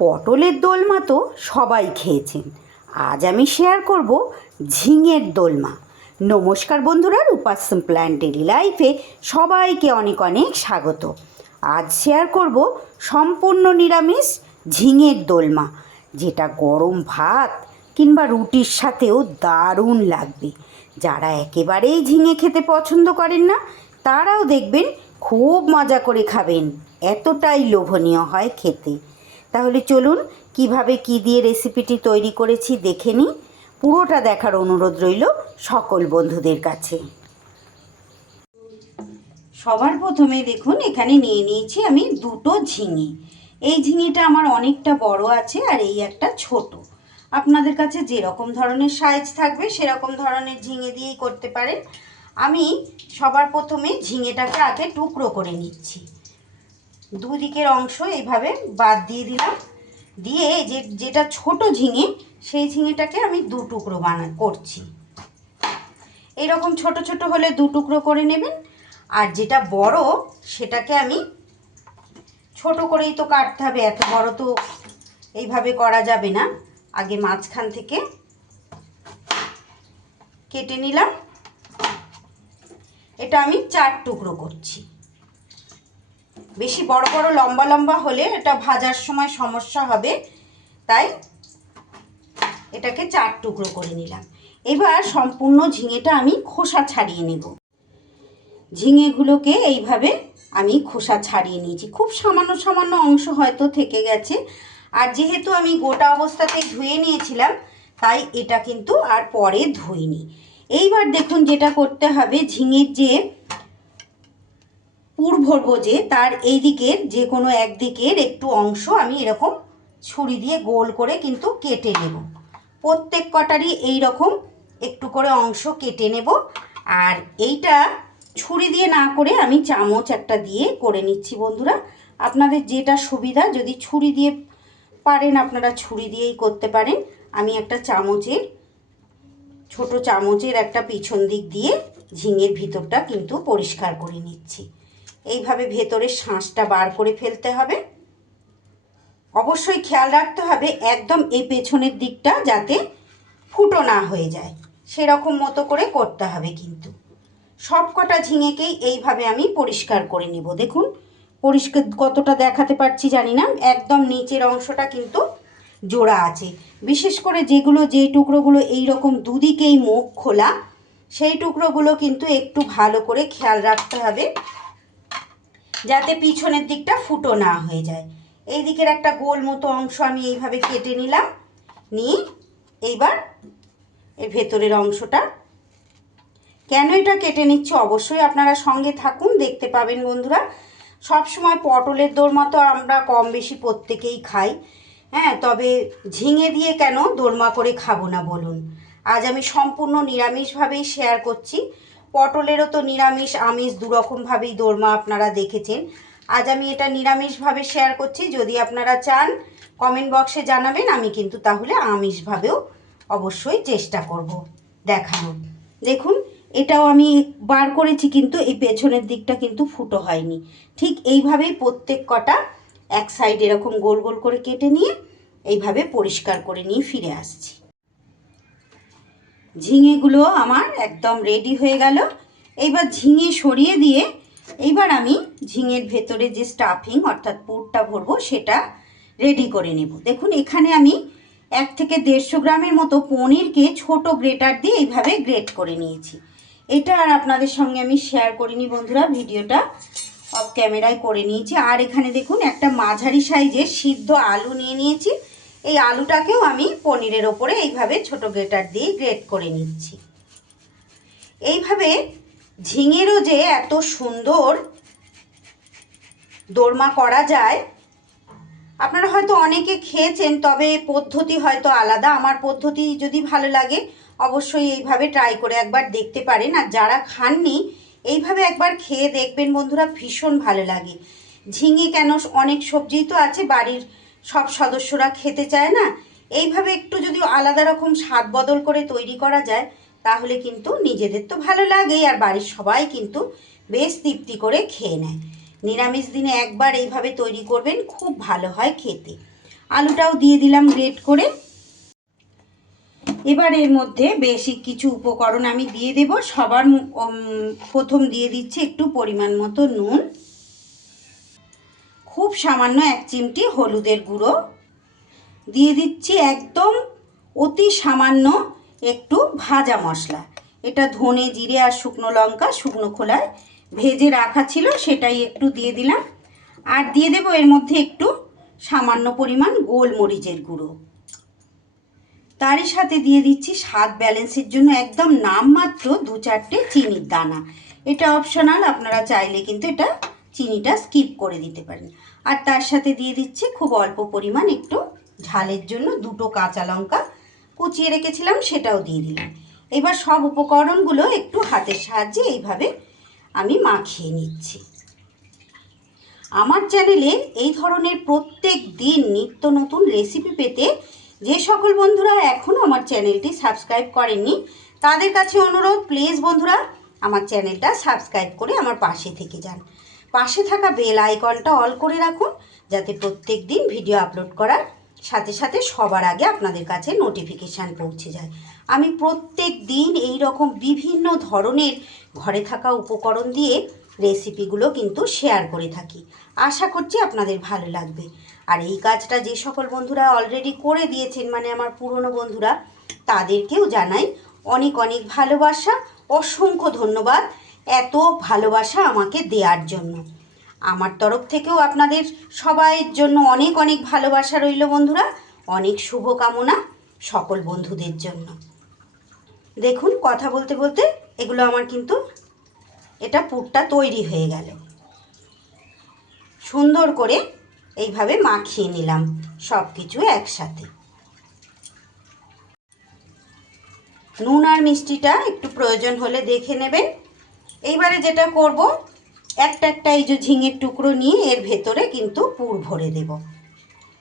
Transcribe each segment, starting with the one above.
পটলের দোলমা তো সবাই খেয়েছেন। আজ আমি শেয়ার করব ঝিঙের দোলমা। নমস্কার বন্ধুরা, রূপাস সিম্পল অ্যান্ড ডেইলি লাইফে সবাইকে অনেক অনেক স্বাগত। আজ শেয়ার করব সম্পূর্ণ নিরামিষ ঝিঙের দোলমা, যেটা গরম ভাত কিংবা রুটির সাথেও দারুণ লাগবে। যারা একেবারেই ঝিঙে খেতে পছন্দ করেন না, তারাও দেখবেন খুব মজা করে খাবেন, এতটাই লোভনীয় হয় খেতে। তাহলে চলুন কিভাবে কি দিয়ে রেসিপিটি তৈরি করেছি দেখে নিই। পুরোটা দেখার অনুরোধ রইল সকল বন্ধুদের কাছে। সবার প্রথমে দেখুন, এখানে নিয়ে নিয়েছি আমি দুটো ঝিঙে। এই ঝিঙেটা আমার অনেকটা বড় আছে আর এই একটা ছোট। আপনাদের কাছে যেরকম ধরনের সাইজ থাকবে সেরকম ধরনের ঝিঙে দিয়েই করতে পারেন। আমি সবার প্রথমে ঝিঙেটাকে আগে টুকরো করে নিচ্ছি। দুদিকের অংশ এইভাবে বাদ দিয়ে দিলাম, দিয়ে যেটা ছোট ঝিঙে সেই ঝিঙেটাকে আমি দু টুকরো করছি। এইরকম ছোট ছোট হলে দু টুকরো করে নেবেন। আর যেটা বড় সেটাকে আমি ছোট করেই তো কাটতে হবে, এত বড় তো এইভাবে করা যাবে না। আগে মাঝখান থেকে কেটে নিলাম। এটা আমি 4 টুকরো করছি। বেশি বড় বড় লম্বা লম্বা হলে এটা ভাজার সময় সমস্যা হবে, তাই এটাকে 4 টুকরো করে নিলাম। এবার সম্পূর্ণ ঝিঙেটা আমি খোসা ছাড়িয়ে নেব। ঝিঙেগুলোকে এইভাবে আমি খোসা ছাড়িয়ে নিয়েছি। খুব সামান্য সামান্য অংশ হয়তো থেকে গেছে, আর যেহেতু আমি গোটা অবস্থাতেই ধুয়ে নিয়েছিলাম তাই এটা কিন্তু আর পরে ধুইনি। এইবার দেখুন যেটা করতে হবে, ঝিঙের যে পুর ভরবো যে তার এই দিকের যে কোনো একদিকের একটু অংশ আমি এরকম ছুরি দিয়ে গোল করে কিন্তু কেটে নেব। প্রত্যেক কটারই এই রকম একটু করে অংশ কেটে নেব। আর এইটা ছুরি দিয়ে না করে আমি চামচ একটা দিয়ে করে নিচ্ছি বন্ধুরা। আপনাদের যেটা সুবিধা, যদি ছুরি দিয়ে পারেন আপনারা ছুরি দিয়েই করতে পারেন। আমি একটা চামচের, ছোট চামচের একটা পিছন দিক দিয়ে ঝিঙের ভিতরটা কিন্তু পরিষ্কার করে নিচ্ছি। এইভাবে ভেতরের শাঁসটা বার করে ফেলতে হবে। অবশ্যই খেয়াল রাখতে হবে একদম এই পেছনের দিকটা যাতে ফুটো না হয়ে যায়, সেরকম মতো করে করতে হবে। কিন্তু সব কটা ঝিঙেকেই এইভাবে আমি পরিষ্কার করে নেব। দেখুন পরিষ্কার কতটা দেখাতে পারছি জানি না, একদম নিচের অংশটা কিন্তু জোড়া আছে। বিশেষ করে যেগুলো, যে টুকরোগুলো এই রকম দুদিকেই মুখ খোলা, সেই টুকরোগুলো কিন্তু একটু ভালো করে খেয়াল রাখতে হবে যাতে পিছনের দিকটা ফুটো না হয়ে যায়। এই দিকের একটা গোল মতো অংশ আমি এইভাবে কেটে নিলাম, নিয়ে এইবার এর ভেতরের অংশটা, কেন এটা কেটে নিচ্ছি অবশ্যই আপনারা সঙ্গে থাকুন, দেখতে পাবেন বন্ধুরা। সব সময় পটলের দোরমা তো আমরা কম বেশি প্রত্যেকেই খাই, হ্যাঁ, তবে ঝিঙে দিয়ে কেন দোরমা করে খাবো না বলুন। আজ আমি সম্পূর্ণ নিরামিষভাবেই শেয়ার করছি। পটলেরও তো নিরামিষ আমিষ দুরকমভাবেই দোরমা আপনারা দেখেছেন। আজ আমি এটা নিরামিষভাবে শেয়ার করছি। যদি আপনারা চান কমেন্ট বক্সে জানাবেন, আমি কিন্তু তাহলে আমিষভাবেও অবশ্যই চেষ্টা করব দেখানোর। দেখুন এটাও আমি বার করেছি, কিন্তু এই পেছনের দিকটা কিন্তু ফুটো হয়নি। ঠিক এইভাবেই প্রত্যেক কটা এক সাইড এরকম গোল গোল করে কেটে নিয়ে এইভাবে পরিষ্কার করে নিয়ে ফিরে আসছি। ঝিঙেগুলো আমার একদম রেডি হয়ে গেল। এইবার ঝিঙে সরিয়ে দিয়ে এইবার আমি ঝিঙের ভেতরে যে স্টাফিং অর্থাৎ পুরটা ভরবো সেটা রেডি করে নেব। দেখুন এখানে আমি 1 থেকে 150 গ্রামের মতো পনিরকে ছোট গ্রেটার দিয়ে এইভাবে গ্রেট করে নিয়েছি। এটা আর আপনাদের সঙ্গে আমি শেয়ার করিনি বন্ধুরা, ভিডিওটা অফ ক্যামেরায় করে নিয়েছি। আর এখানে দেখুন একটা মাঝারি সাইজের সিদ্ধ আলু নিয়ে নিয়েছি। এই আলুটাকেও আমি পনিরের ওপরে এইভাবে ছোট গ্রেটার দিয়ে গ্রেট করে নিচ্ছি। এইভাবে ঝিঙেরও যে এত সুন্দর দোরমা করা যায়, আপনারা হয়তো অনেকে খেয়েছেন, তবে পদ্ধতি হয়তো আলাদা। আমার পদ্ধতি যদি ভালো লাগে অবশ্যই এইভাবে ট্রাই করে একবার দেখতে পারেন। আর যারা খাননি এইভাবে একবার খেয়ে দেখবেন বন্ধুরা, ভীষণ ভালো লাগে। ঝিঙে কেন, অনেক সবজিই তো আছে বাড়ির সব সদস্যরা খেতে চায় না, এইভাবে একটু যদি আলাদা রকম স্বাদ বদল করে তৈরি করা যায় তাহলে কিন্তু নিজেদের তো ভালো লাগেই, আর বাড়ির সবাই কিন্তু বেশ তৃপ্তি করে খেয়ে নেয়। নিরামিষ দিনে একবার এইভাবে তৈরি করবেন, খুব ভালো হয় খেতে। আলুটাও দিয়ে দিলাম গ্রেট করে। এবার এর মধ্যে বেসিক কিছু উপকরণ আমি দিয়ে দেব। সবার প্রথম দিয়ে দিচ্ছি একটু পরিমাণ মতো নুন, খুব সামান্য 1 চিমটি হলুদের গুঁড়ো, দিয়ে দিচ্ছি একদম অতি সামান্য একটু ভাজা মশলা। এটা ধনে, জিরে আর শুকনো লঙ্কা শুকনো খোলায় ভেজে রাখা ছিল, সেটাই একটু দিয়ে দিলাম। আর দিয়ে দেব এর মধ্যে একটু সামান্য পরিমাণ গোলমরিচের গুঁড়ো। তারই সাথে দিয়ে দিচ্ছি স্বাদ ব্যালেন্সের জন্য একদম নামমাত্র 2-4টে চিনির দানা। এটা অপশনাল, আপনারা চাইলে কিন্তু এটা চিনিটা স্কিপ করে দিতে পারেন। আর তার সাথে দিয়ে দিচ্ছি খুব অল্প পরিমাণ একটু ঝালের জন্য 2টো কাঁচা লঙ্কা কুচিয়ে রেখেছিলাম, সেটাও দিয়ে দিলাম। এবার সব উপকরণগুলো একটু হাতের সাহায্যে এইভাবে আমি মাখিয়ে নিচ্ছি। আমার চ্যানেলে এই ধরনের প্রত্যেক দিন নিত্য নতুন রেসিপি পেতে যে সকল বন্ধুরা এখনও আমার চ্যানেলটি সাবস্ক্রাইব করেননি তাদের কাছে অনুরোধ, প্লিজ বন্ধুরা আমার চ্যানেলটা সাবস্ক্রাইব করে আমার পাশে থেকে যান। পাশে থাকা বেল আইকনটা অল করে রাখুন, যাতে প্রত্যেক দিন ভিডিও আপলোড করার সাথে সাথে সবার আগে আপনাদের কাছে নোটিফিকেশান পৌঁছে যায়। আমি প্রত্যেক দিন এই রকম বিভিন্ন ধরনের ঘরে থাকা উপকরণ দিয়ে রেসিপিগুলো কিন্তু শেয়ার করে থাকি। আশা করছি আপনাদের ভালো লাগবে। আর এই কাজটা যে সকল বন্ধুরা অলরেডি করে দিয়েছেন, মানে আমার পুরনো বন্ধুরা, তাদেরকেও জানাই অনেক অনেক ভালোবাসা, অসংখ্য ধন্যবাদ এত ভালোবাসা আমাকে দেওয়ার জন্য। আমার তরফ থেকেও আপনাদের সবাইয়ের জন্য অনেক অনেক ভালোবাসা রইল বন্ধুরা, অনেক শুভকামনা সকল বন্ধুদের জন্য। দেখুন কথা বলতে বলতে এগুলো আমার কিন্তু এটা পুরটা তৈরি হয়ে গেল। সুন্দর করে এইভাবে মাখিয়ে নিলাম সব কিছু একসাথে। নুন আর মিষ্টিটা একটু প্রয়োজন হলে দেখে নেবেন। এইবারে যেটা করব, একটা একটা এই যে ঝিঙের টুকরো নিয়ে এর ভেতরে কিন্তু পুর ভরে দেব।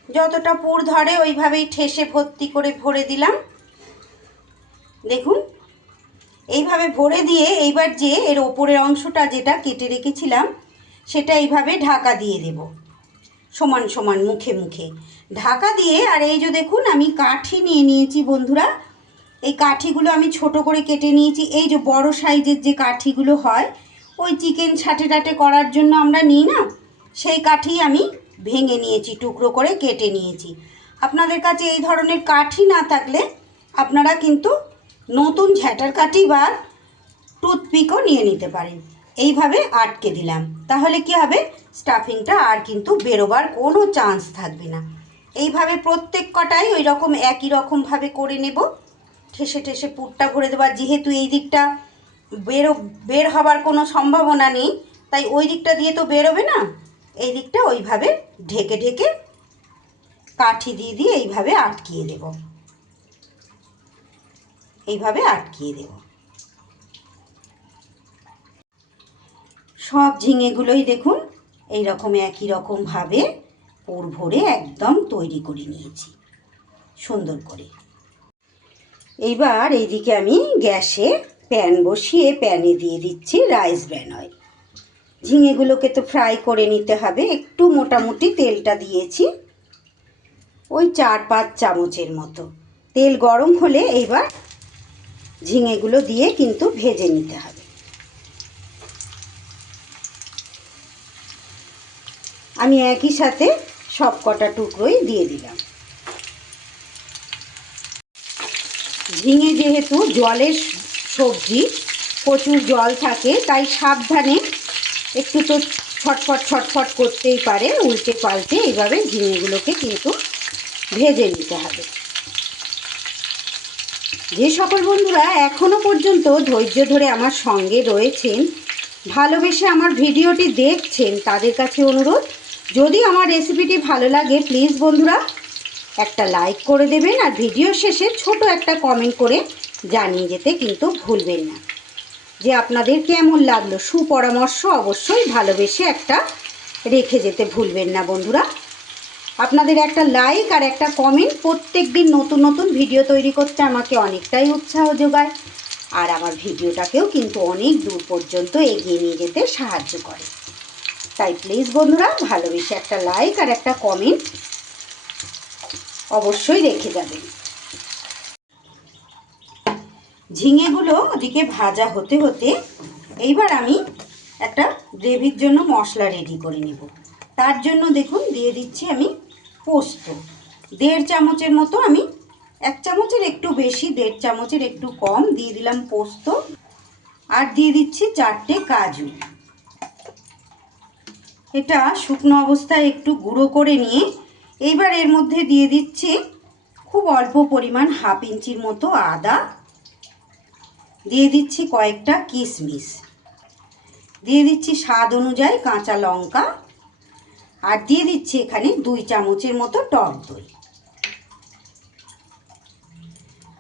যতটা পুর ধরে ওইভাবেই ঠেসে ভর্তি করে ভরে দিলাম। দেখুন এইভাবে ভরে দিয়ে এইবার যে এর ওপরের অংশটা যেটা কেটে রেখেছিলাম সেটা এইভাবে ঢাকা দিয়ে দেব, সমান সমান মুখে মুখে ঢাকা দিয়ে। আর এই যে দেখুন আমি কাঠি নিয়ে নিয়েছি বন্ধুরা, এই কাঠিগুলো আমি ছোট করে কেটে নিয়েছি। এই যে বড় সাইজের যে কাঠিগুলো হয় ওই চিকেন ছাটে টাটে করার জন্য আমরা নিই না, সেই কাঠি আমি ভেঙে নিয়েছি, টুকরো করে কেটে নিয়েছি। আপনাদের কাছে এই ধরনের কাঠি না থাকলে আপনারা কিন্তু নতুন ঝ্যাটার কাঠি বা টুথপিকও নিয়ে নিতে পারেন। এইভাবে আটকে দিলাম, তাহলে কি হবে, স্টাফিংটা আর কিন্তু বেরোবার কোনো চান্স থাকবে না। এইভাবে প্রত্যেক কটাই ওই রকম একই রকমভাবে করে নেব। ঠেসে ঠেসে পুরটা ভরে দেওয়া, যেহেতু এই দিকটা বের হবার কোনো সম্ভাবনা নেই, তাই ওই দিকটা দিয়ে তো বেরোবে না, এই দিকটা ওইভাবে ঢেকে ঢেকে কাঠি দিয়ে দিয়ে এইভাবে আটকিয়ে দেব, এইভাবে আটকিয়ে দেব। সব ঝিঙেগুলোই দেখুন এই রকম একই রকমভাবে পুর ভরে একদম তৈরি করে নিয়েছি সুন্দর করে। এইবার এইদিকে আমি গ্যাসে প্যান বসিয়ে প্যানে দিয়ে দিচ্ছি রাইস ব্র্যান অয়েল। ঝিঙেগুলোকে তো ফ্রাই করে নিতে হবে, একটু মোটামুটি তেলটা দিয়েছি, ওই 4-5 চামচের মতো। তেল গরম হলে এইবার ঝিঙেগুলো দিয়ে কিন্তু ভেজে নিতে হবে। আমি একই সাথে সব কটা টুকরোই দিয়ে দিলাম। ঝিঙে যেহেতু জলের সবজি, প্রচুর জল থাকে, তাই সাবধানে একটু তো ছটফট ছটফট করতেই পারে, উল্টে পাল্টে এইভাবে ঝিঙেগুলোকে কিন্তু ভেজে নিতে হবে। যে সকল বন্ধুরা এখনও পর্যন্ত ধৈর্য ধরে আমার সঙ্গে রয়েছেন, ভালোবেসে আমার ভিডিওটি দেখছেন, তাদের কাছে অনুরোধ, যদি আমার রেসিপিটি ভালো লাগে প্লিজ বন্ধুরা একটা লাইক করে দেবেন, আর ভিডিও শেষে ছোট একটা কমেন্ট করে জানিয়ে যেতে কিন্তু ভুলবেন না যে আপনাদের কেমন লাগলো। সুপরামর্শ অবশ্যই ভালোবেসে একটা রেখে যেতে ভুলবেন না বন্ধুরা। আপনাদের একটা লাইক আর একটা কমেন্ট প্রত্যেক দিন নতুন নতুন ভিডিও তৈরি করতে আমাকে অনেকটাই উৎসাহ যোগায়, আর আমার ভিডিওটাকেও কিন্তু অনেক দূর পর্যন্ত এগিয়ে নিয়ে যেতে সাহায্য করে। তাই প্লিজ বন্ধুরা ভালোবেসে একটা লাইক আর একটা কমেন্ট অবশ্যই রেখে যাবেন। ঝিঙেগুলো ওদিকে ভাজা হতে হতে এইবার আমি একটা গ্রেভির জন্য মশলা রেডি করে নেব। তার জন্য দেখুন দিয়ে দিচ্ছি আমি পোস্ত 1.5 চামচের মতো, আমি 1 চামচের একটু বেশি, 1.5 চামচের একটু কম দিয়ে দিলাম পোস্ত। আর দিয়ে দিচ্ছি 4টে কাজু। এটা শুকনো অবস্থায় একটু গুঁড়ো করে নিয়ে এইবার এর মধ্যে দিয়ে দিচ্ছি খুব অল্প পরিমাণ 1/2 ইঞ্চির মতো আদা, দিয়ে দিচ্ছি কয়েকটা কিশমিশ, দিয়ে দিচ্ছি স্বাদ অনুযায়ী কাঁচা লঙ্কা, আর দিয়ে দিচ্ছি এখানে 2 চামচের মতো টক দই।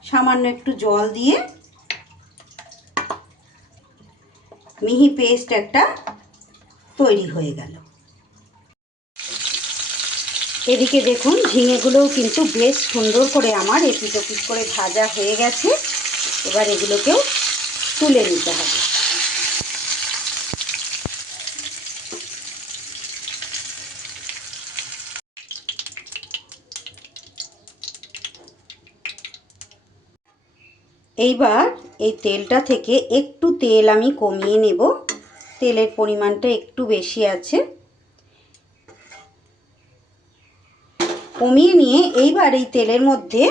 সামান্য একটু জল দিয়ে মিহি পেস্ট একটা তৈরি হয়ে গেল। এদিকে দেখুন ঝিঙেগুলোও কিন্তু বেশ সুন্দর করে আমার এপিট ওপিট করে ভাজা হয়ে গেছে। এবার এগুলোকেও তুলে নিতে হবে। এইবার এই তেলটা থেকে একটু তেল আমি কমিয়ে নেব, তেলের পরিমাণটা একটু বেশি আছে। কমিয়ে নিয়ে এইবার এই তেলের মধ্যে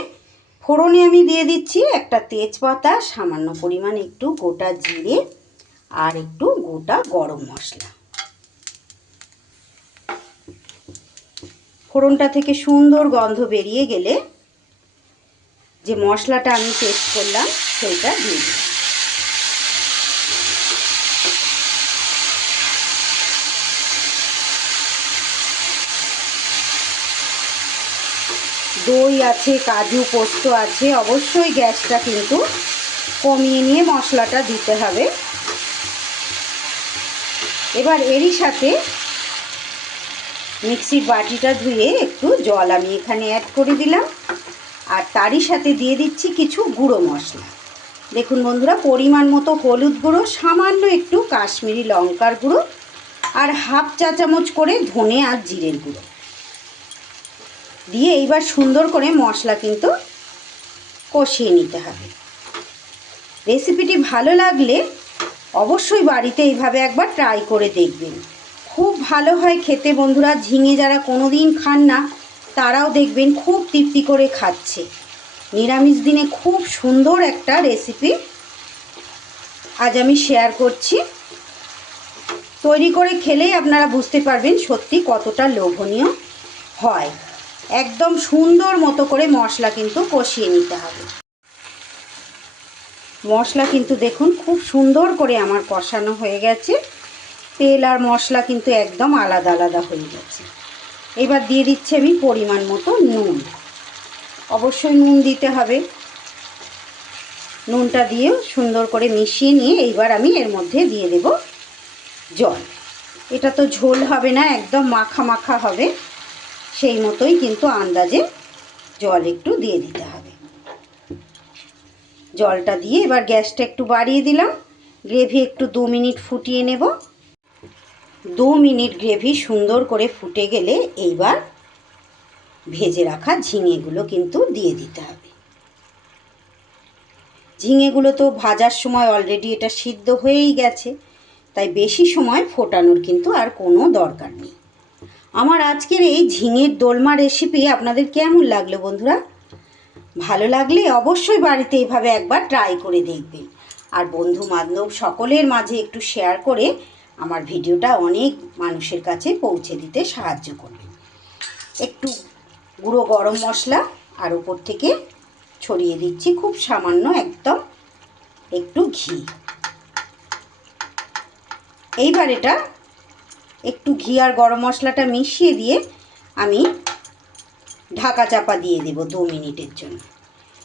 ফোড়নে আমি দিয়ে দিচ্ছি একটা তেজপাতা, সামান্য পরিমাণ একটু গোটা জিরে আর একটু গোটা গরম মশলা। ফোড়নটা থেকে সুন্দর গন্ধ বেরিয়ে গেলে যে মশলাটা আমি পেস্ট করলাম সেইটা দিয়ে দিই। দই আছে, কাজু পোস্ত আছে, অবশ্যই গ্যাসটা কিন্তু কমিয়ে নিয়ে মশলাটা দিতে হবে। এবার এরই সাথে মিক্সির বাটিটা ধুয়ে একটু জল আমি এখানে অ্যাড করে দিলাম, আর তারই সাথে দিয়ে দিচ্ছি কিছু গুঁড়ো মশলা। দেখুন বন্ধুরা, পরিমাণ মতো হলুদ গুঁড়ো, সামান্য একটু কাশ্মীরি লঙ্কার গুঁড়ো, আর 1/2 চা চামচ করে ধনে আর জিরের গুঁড়ো দিয়ে এইবার সুন্দর করে মশলা কিন্তু কষিয়ে নিতে হবে। রেসিপিটি ভালো লাগলে অবশ্যই বাড়িতে এইভাবে একবার ট্রাই করে দেখবেন। খুব ভালো হয় খেতে বন্ধুরা। ঝিঙে যারা কোনো দিন খান না তারাও দেখবেন খুব তৃপ্তি করে খাচ্ছে। নিরামিষ দিনে খুব সুন্দর একটা রেসিপি আজ আমি শেয়ার করছি। তৈরি করে খেলেই আপনারা বুঝতে পারবেন সত্যি কতটা লোভনীয় হয়। একদম সুন্দর মতো করে মশলা কিন্তু কষিয়ে নিতে হবে। মশলা কিন্তু দেখুন খুব সুন্দর করে আমার কষানো হয়ে গেছে। তেল আর মশলা কিন্তু একদম আলাদা আলাদা হয়ে গেছে। এবার দিয়ে দিচ্ছি আমি পরিমাণ মতো নুন। অবশ্যই নুন দিতে হবে। নুনটা দিয়েও সুন্দর করে মিশিয়ে নিয়ে এইবার আমি এর মধ্যে দিয়ে দেব জল। এটা তো ঝোল হবে না, একদম মাখা মাখা হবে, সেই মতোই কিন্তু আন্দাজে জল একটু দিয়ে দিতে হবে। জলটা দিয়ে এবার গ্যাসটা একটু বাড়িয়ে দিলাম। গ্রেভি একটু 2 মিনিট ফুটিয়ে নেব। 2 মিনিট গ্রেভি সুন্দর করে ফুটে গেলে এইবার ভেজে রাখা ঝিঙেগুলো কিন্তু দিয়ে দিতে হবে। ঝিঙেগুলো তো ভাজার সময় অলরেডি এটা সিদ্ধ হয়েই গেছে, তাই বেশি সময় ফোটানোর কিন্তু আর কোনো দরকার নেই। আমার আজকের এই ঝিঙের দোলমা রেসিপি আপনাদের কেমন লাগলো বন্ধুরা? ভালো লাগলে অবশ্যই বাড়িতে এইভাবে একবার ট্রাই করে দেখবেন, আর বন্ধু বান্ধব সকলের মাঝে একটু শেয়ার করে আমার ভিডিওটা অনেক মানুষের কাছে পৌঁছে দিতে সাহায্য করবেন। একটু গুঁড়ো গরম মশলা আর উপর থেকে ছড়িয়ে দিচ্ছি খুব সামান্য একদম একটু ঘি। এইবার এটা একটু ঘি আর গরম মশলাটা মিশিয়ে দিয়ে আমি ঢাকা চাপা দিয়ে দেব 2 মিনিটের জন্য।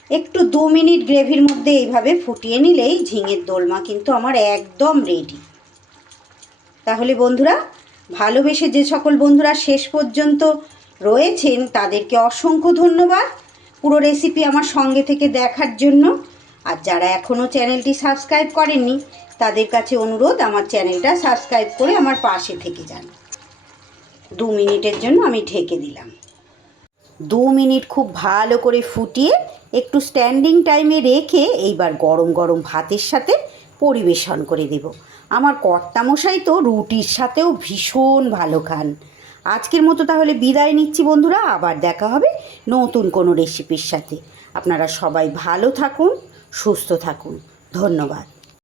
একটু 2 মিনিট গ্রেভির মধ্যে এইভাবে ফুটিয়ে নিলেই ঝিঙের দোলমা কিন্তু আমার একদম রেডি। তাহলে বন্ধুরা, ভালোবেসে যে সকল বন্ধুরা শেষ পর্যন্ত রয়েছেন তাদেরকে অসংখ্য ধন্যবাদ পুরো রেসিপি আমার সঙ্গে থেকে দেখার জন্য। আর যারা এখনও চ্যানেলটি সাবস্ক্রাইব করেননি তাদের কাছে অনুরোধ, আমার চ্যানেলটা সাবস্ক্রাইব করে আমার পাশে থেকে যান। 2 মিনিটের জন্য আমি ঢেকে দিলাম। 2 মিনিট খুব ভালো করে ফুটিয়ে একটু স্ট্যান্ডিং টাইমে রেখে এইবার গরম গরম ভাতের সাথে পরিবেশন করে দেব। আমার কর্তামশাই তো রুটির সাথেও ভীষণ ভালো খান। আজকের মতো তাহলে বিদায় নিচ্ছি বন্ধুরা, আবার দেখা হবে নতুন কোনো রেসিপির সাথে। আপনারা সবাই ভালো থাকুন, সুস্থ থাকুন। ধন্যবাদ।